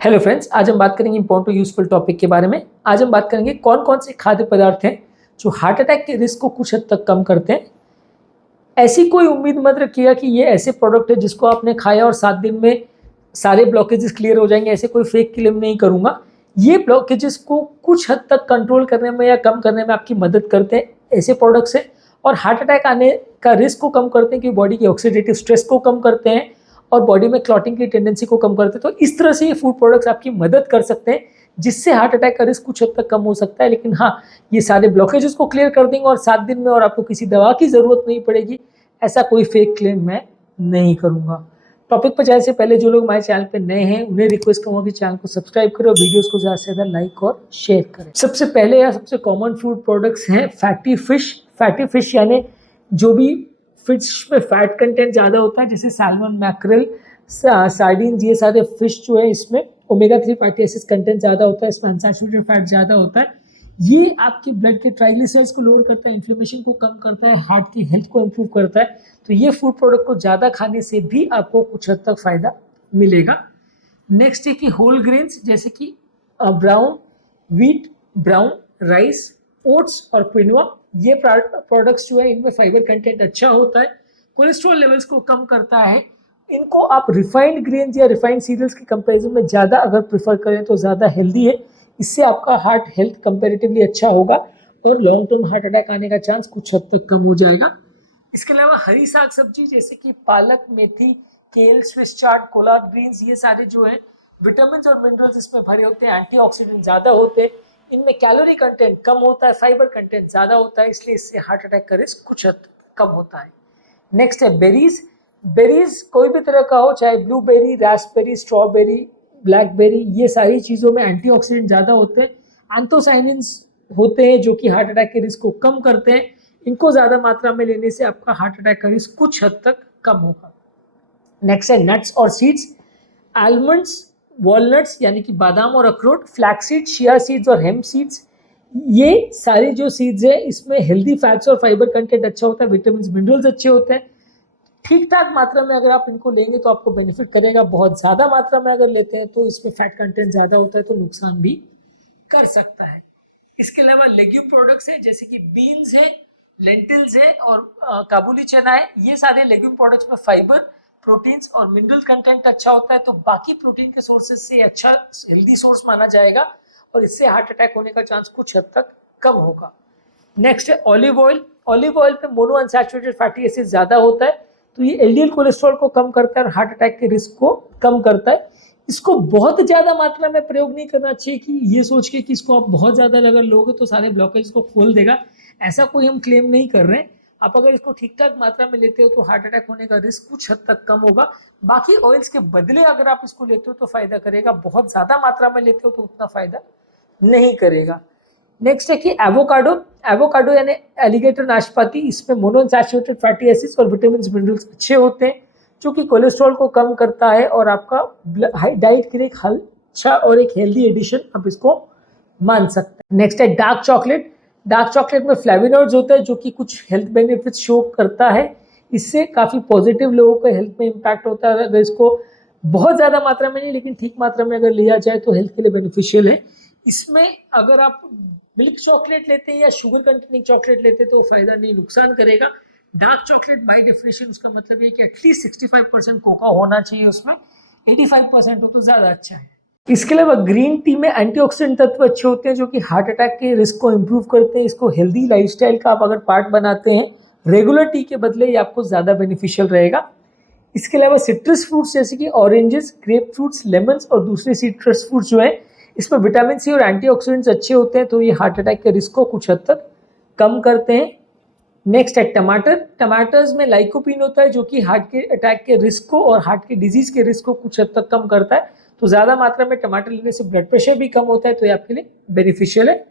Hello friends, आज हम बात करेंगे इंपॉर्टेंट यूजफुल टॉपिक के बारे में। आज हम बात करेंगे कौन कौन से खाद्य पदार्थ हैं जो हार्ट अटैक के रिस्क को कुछ हद तक कम करते हैं। ऐसी कोई उम्मीद मत रखिएगा कि ये ऐसे प्रोडक्ट है जिसको आपने खाया और 7 दिन में सारे ब्लॉकेजेस क्लियर हो जाएंगे। ऐसे कोई फेक क्लेम नहीं करूंगा। ये ब्लॉकेजेस को कुछ हद तक कंट्रोल करने में या कम करने में आपकी मदद करते हैं ऐसे प्रोडक्ट्स हैं, और हार्ट अटैक आने का रिस्क को कम करते हैं कि बॉडी की ऑक्सीडेटिव स्ट्रेस को कम करते हैं और बॉडी में क्लॉटिंग की टेंडेंसी को कम करते हैं। तो इस तरह से ये फूड प्रोडक्ट्स आपकी मदद कर सकते हैं जिससे हार्ट अटैक का रिस्क कुछ हद तक कम हो सकता है। लेकिन हाँ, ये सारे ब्लॉकेजेस को क्लियर कर देंगे और 7 दिन में, और आपको किसी दवा की ज़रूरत नहीं पड़ेगी, ऐसा कोई फेक क्लेम मैं नहीं करूँगा। टॉपिक पर जाने से पहले जो लोग हमारे चैनल पे नए हैं उन्हें रिक्वेस्ट करूँगा कि चैनल को सब्सक्राइब करें और वीडियोस को ज़्यादा से ज़्यादा लाइक और शेयर करें। सबसे पहले या सबसे कॉमन फूड प्रोडक्ट्स हैं फैटी फिश। फैटी फिश यानी जो भी फिश में फैट कंटेंट ज़्यादा होता है, जैसे सैल्मन, मैक्रेल, सार्डिन, ये सारे फिश जो है इसमें ओमेगा 3 फैटी एसिड्स कंटेंट ज़्यादा होता है, इसमें अनसैचुरेटेड फैट ज़्यादा होता है। ये आपके ब्लड के ट्राइग्लिसराइड्स को लोअर करता है, इन्फ्लेमेशन को कम करता है, हार्ट की हेल्थ को इम्प्रूव करता है। तो ये फूड प्रोडक्ट को ज़्यादा खाने से भी आपको कुछ हद तक फ़ायदा मिलेगा। नेक्स्ट है कि होल ग्रेन्स, जैसे कि brown wheat, brown rice, oats और क्विनोआ, ये प्रोडक्ट्स जो है इनमें फाइबर कंटेंट अच्छा होता है, कोलेस्ट्रॉल लेवल्स को कम करता है। इनको आप रिफाइंड ग्रेन्स या रिफाइंड सीरियल्स के कंपैरिजन में ज़्यादा अगर प्रेफर करें तो ज़्यादा हेल्दी है। इससे आपका हार्ट हेल्थ कंपैरेटिवली अच्छा होगा और लॉन्ग टर्म हार्ट अटैक आने का चांस कुछ हद तक कम हो जाएगा। इसके अलावा हरी साग सब्जी जैसे कि पालक, मेथी, केल, स्विस चार्ड, कोलार्ड ग्रीन्स, ये सारे जो है विटामिन और मिनरल्स इसमें भरे होते हैं, एंटीऑक्सीडेंट ज़्यादा होते हैं, इनमें कैलोरी कंटेंट कम होता है, फाइबर कंटेंट ज़्यादा होता है, इसलिए इससे हार्ट अटैक का रिस्क कुछ हद तक कम होता है। नेक्स्ट है बेरीज। बेरीज कोई भी तरह का हो, चाहे ब्लूबेरी, रास्पबेरी, स्ट्रॉबेरी, ब्लैकबेरी, ये सारी चीज़ों में एंटीऑक्सीडेंट ज़्यादा होते हैं, एंथोसाइनिन्स होते हैं जो कि हार्ट अटैक के रिस्क को कम करते हैं। इनको ज़्यादा मात्रा में लेने से आपका हार्ट अटैक का रिस्क कुछ हद तक कम होगा। नेक्स्ट है नट्स और सीड्स। आलमंड्स, वॉलनट्स यानी कि बादाम और अखरोट, फ्लैक्स सीड्स, चिया सीड्स और हेम्प सीड्स, ये सारी जो सीड्स है इसमें हेल्दी फैट्स और फाइबर कंटेंट अच्छा होता है, विटामिन मिनरल्स अच्छे होते हैं। ठीक ठाक मात्रा में अगर आप इनको लेंगे तो आपको बेनिफिट करेगा। बहुत ज़्यादा मात्रा में अगर लेते हैं तो इसमें फैट कंटेंट ज़्यादा होता है तो नुकसान भी कर सकता है। इसके अलावा लेग्यूम प्रोडक्ट्स है जैसे कि बीन्स है, लेंटिल्स है और काबुली चना है। ये सारे लेग्यूम प्रोडक्ट्स में फाइबर, प्रोटीन्स और मिनरल कंटेंट अच्छा होता है, तो बाकी प्रोटीन के सोर्सेज से अच्छा हेल्दी सोर्स माना जाएगा और इससे हार्ट अटैक होने का चांस कुछ हद तक कम होगा। नेक्स्ट है ऑलिव ऑयल। ऑलिव ऑयल में मोनो अनसैचुरेटेड फैटी एसिड ज़्यादा होता है, तो ये एलडीएल कोलेस्ट्रॉल को कम करता है और हार्ट अटैक के रिस्क को कम करता है। इसको बहुत ज़्यादा मात्रा में प्रयोग नहीं करना चाहिए कि ये सोच के कि इसको आप बहुत ज़्यादा अगर लोगे तो सारे ब्लॉकेज को खोल देगा, ऐसा कोई हम क्लेम नहीं कर रहे हैं। आप अगर इसको ठीक ठाक मात्रा में लेते हो तो हार्ट अटैक होने का रिस्क कुछ हद तक कम होगा। बाकी ऑयल्स के बदले अगर आप इसको लेते हो तो फायदा करेगा, बहुत ज़्यादा मात्रा में लेते हो तो उतना फायदा नहीं करेगा। नेक्स्ट है कि एवोकाडो। एवोकाडो यानी एलिगेटर नाशपाती, इसमें मोनोअनसैचुरेटेड फैटी एसिड्स और विटामिन मिनरल्स अच्छे होते हैं जो कि कोलेस्ट्रॉल को कम करता है और आपका डाइट के लिए एक अच्छा और एक हेल्दी एडिशन आप इसको मान सकते हैं। नेक्स्ट है डार्क चॉकलेट। डार्क चॉकलेट में फ्लेवोनॉइड्स होता है जो कि कुछ हेल्थ बेनिफिट्स शो करता है, इससे काफ़ी पॉजिटिव लोगों के हेल्थ में इम्पैक्ट होता है। अगर इसको बहुत ज़्यादा मात्रा में नहीं लेकिन ठीक मात्रा में अगर लिया जाए तो हेल्थ के लिए बेनिफिशियल है। इसमें अगर आप मिल्क चॉकलेट लेते हैं या शुगर कंटेनिंग चॉकलेट लेते हैं तो फायदा नहीं, नुकसान करेगा। डार्क चॉकलेट बाय डेफिनेशन उसका मतलब है कि एटलीस्ट 65% कोका होना चाहिए, उसमें 85% हो तो ज़्यादा अच्छा है। इसके अलावा ग्रीन टी में एंटीऑक्सीडेंट तत्व अच्छे होते हैं जो कि हार्ट अटैक के रिस्क को इम्प्रूव करते हैं। इसको हेल्दी लाइफस्टाइल का आप अगर पार्ट बनाते हैं रेगुलर टी के बदले, ये आपको ज़्यादा बेनिफिशियल रहेगा। इसके अलावा सिट्रस फ्रूट्स जैसे कि ऑरेंजेस, ग्रेप फ्रूट्स, लेमन्स और दूसरे सिट्रस फ्रूट्स जो है इसमें विटामिन सी और एंटीऑक्सीडेंट्स अच्छे होते हैं, तो ये हार्ट अटैक के रिस्क को कुछ हद तक कम करते हैं। नेक्स्ट है टमाटर। टमाटर्स में लाइकोपीन होता है जो कि हार्ट के अटैक के रिस्क को और हार्ट के डिजीज के रिस्क को कुछ हद तक कम करता है, तो ज़्यादा मात्रा में टमाटर लेने से ब्लड प्रेशर भी कम होता है, तो ये आपके लिए बेनिफिशियल है।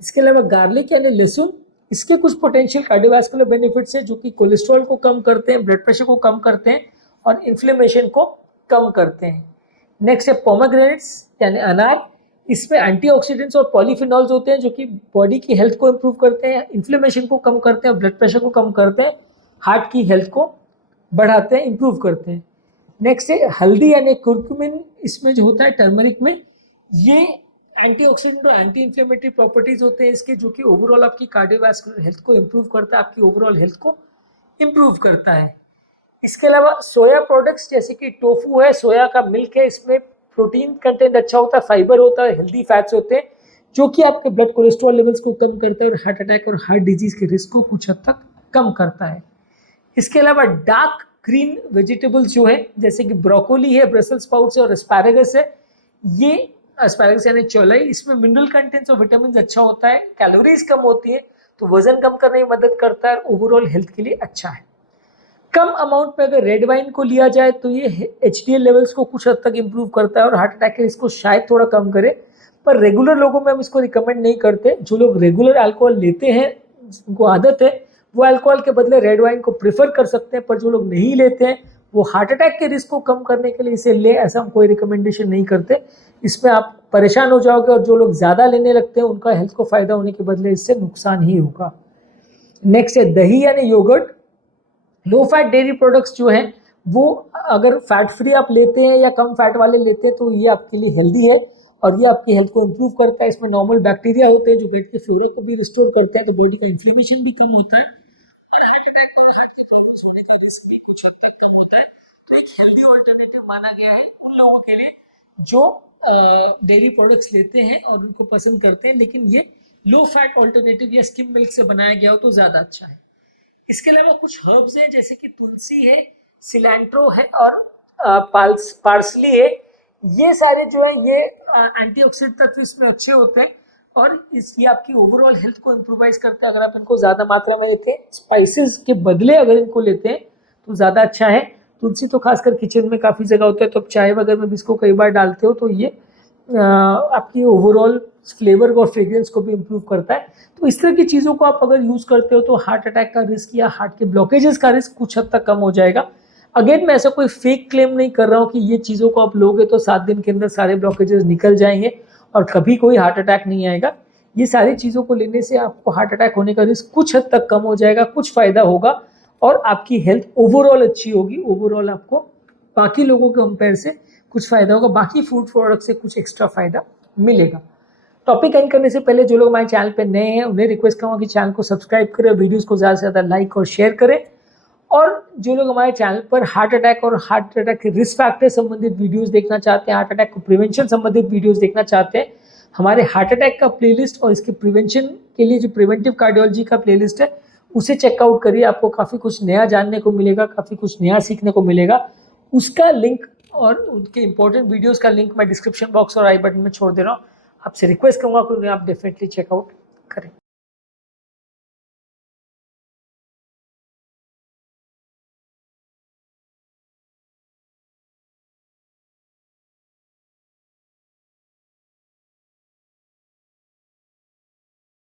इसके अलावा गार्लिक यानी लहसुन, इसके कुछ पोटेंशियल कार्डियोवास्कुलर बेनिफिट्स हैं जो कि कोलेस्ट्रॉल को कम करते हैं, ब्लड प्रेशर को कम करते हैं और इन्फ्लेमेशन को कम करते हैं। नेक्स्ट है पोमेग्रेनेट्स यानी अनार। इसमें एंटीऑक्सीडेंट्स और पॉलीफिनॉल्स होते हैं जो कि बॉडी की हेल्थ को इम्प्रूव करते हैं, इन्फ्लेमेशन को कम करते हैं और ब्लड प्रेशर को कम करते हैं, हार्ट की हेल्थ को बढ़ाते हैं, इम्प्रूव करते हैं। नेक्स्ट है हल्दी यानी कुर्कुमिन। इसमें जो होता है टर्मरिक में, ये एंटीऑक्सीडेंट और एंटी इन्फ्लेमेटरी प्रॉपर्टीज होते हैं इसके, जो कि ओवरऑल आपकी कार्डियोवैस्कुलर हेल्थ को इम्प्रूव करता है, आपकी ओवरऑल हेल्थ को इम्प्रूव करता है। इसके अलावा सोया प्रोडक्ट्स जैसे कि टोफू है, सोया का मिल्क है, इसमें प्रोटीन कंटेंट अच्छा होता है, फाइबर होता है, हेल्दी फैट्स होते हैं, जो कि आपके ब्लड कोलेस्ट्रॉल लेवल्स को कम करता है और हार्ट अटैक और हार्ट डिजीज के रिस्क को कुछ हद तक कम करता है। इसके अलावा डार्क ग्रीन वेजिटेबल्स जो है, जैसे कि ब्रोकोली है, ब्रसेल्स स्प्राउट्स है और एस्पैरागस है, ये एस्पैरागस यानी चौलाई, इसमें मिनरल कंटेंट्स और विटामिन अच्छा होता है, कैलोरीज कम होती है, तो वजन कम करने में मदद करता है और ओवरऑल हेल्थ के लिए अच्छा है। कम अमाउंट में अगर रेड वाइन को लिया जाए तो ये HDL लेवल्स को कुछ हद तक इंप्रूव करता है और हार्ट अटैक के रिस्क को शायद थोड़ा कम करे, पर रेगुलर लोगों में हम इसको रिकमेंड नहीं करते। जो लोग रेगुलर अल्कोहल लेते हैं, जिनको आदत है, वो अल्कोहल के बदले रेड वाइन को प्रेफर कर सकते हैं, पर जो लोग नहीं लेते हैं वो हार्ट अटैक के रिस्क को कम करने के लिए इसे ले, ऐसा हम कोई रिकमेंडेशन नहीं करते। इसमें आप परेशान हो जाओगे और जो लोग ज़्यादा लेने लगते हैं उनका हेल्थ को फ़ायदा होने के बदले इससे नुकसान ही होगा। नेक्स्ट है दही यानी yogurt. Low fat dairy products जो हैं वो अगर फैट फ्री आप लेते हैं या कम फैट वाले लेते हैं तो ये आपके लिए हेल्दी है और ये आपकी हेल्थ को इम्प्रूव करता है। इसमें नॉर्मल बैक्टीरिया होते हैं जो ब्लड के फ्लोरा को भी रिस्टोर करते हैं, तो बॉडी का इन्फ्लेमेशन भी कम होता है और हार्ट अटैक और हार्ट के प्रॉब्लम्स होने का रिस्क भी कुछ हद तक कम होता है। तो एक हेल्दी ऑल्टरनेटिव माना गया है उन लोगों के लिए जो डेयरी प्रोडक्ट्स लेते हैं और उनको पसंद करते हैं, लेकिन ये लो फैट ऑल्टरनेटिव या स्किम मिल्क से बनाया गया हो तो ज़्यादा अच्छा है। इसके अलावा कुछ हर्ब्स हैं जैसे कि तुलसी है, सिलेंट्रो है और पार्सली है। ये सारे जो है ये एंटीऑक्सीडेंट तत्व इसमें अच्छे होते हैं और ये आपकी ओवरऑल हेल्थ को इम्प्रूवाइज करते हैं अगर आप इनको ज़्यादा मात्रा में लेते हैं। स्पाइसेस के बदले अगर इनको लेते हैं तो ज़्यादा अच्छा है। तुलसी तो खासकर किचन में काफ़ी जगह होता है, तो आप चाय वगैरह में भी इसको कई बार डालते हो तो ये आपकी ओवरऑल फ्लेवर और फ्रेग्रेंस को भी इम्प्रूव करता है। तो इस तरह की चीज़ों को आप अगर यूज़ करते हो तो हार्ट अटैक का रिस्क या हार्ट के ब्लॉकेजेस का रिस्क कुछ हद तक कम हो जाएगा। अगेन मैं ऐसा कोई फेक क्लेम नहीं कर रहा हूँ कि ये चीज़ों को आप लोगे तो 7 दिन के अंदर सारे ब्लॉकेजेस निकल जाएंगे और कभी कोई हार्ट अटैक नहीं आएगा। ये सारी चीज़ों को लेने से आपको हार्ट अटैक होने का रिस्क कुछ हद तक कम हो जाएगा, कुछ फ़ायदा होगा और आपकी हेल्थ ओवरऑल अच्छी होगी। ओवरऑल आपको बाकी लोगों के कंपेयर से कुछ फ़ायदा होगा, बाकी फूड प्रोडक्ट से कुछ एक्स्ट्रा फ़ायदा मिलेगा। टॉपिक एंड करने से पहले जो लोग हमारे चैनल पे नए हैं उन्हें रिक्वेस्ट करूँगा कि चैनल को सब्सक्राइब करें और वीडियोस को ज़्यादा से ज़्यादा लाइक और शेयर करें। और जो लोग हमारे चैनल पर हार्ट अटैक और हार्ट अटैक के रिस्क फैक्टर संबंधित वीडियोस देखना चाहते हैं, हार्ट अटैक को प्रिवेंशन संबंधित वीडियोस देखना चाहते हैं, हमारे हार्ट अटैक का प्लेलिस्ट और इसके प्रिवेंशन के लिए जो प्रिवेंटिव कार्डियोलॉजी का प्लेलिस्ट है उसे चेकआउट करिए। आपको काफ़ी कुछ नया जानने को मिलेगा, काफ़ी कुछ नया सीखने को मिलेगा। उसका लिंक और उनके इंपॉर्टेंट वीडियोस का लिंक मैं डिस्क्रिप्शन बॉक्स और आई बटन में छोड़ दे रहा हूँ। आपसे रिक्वेस्ट करूँगा कि उन्हें आप डेफिनेटली चेकआउट करें।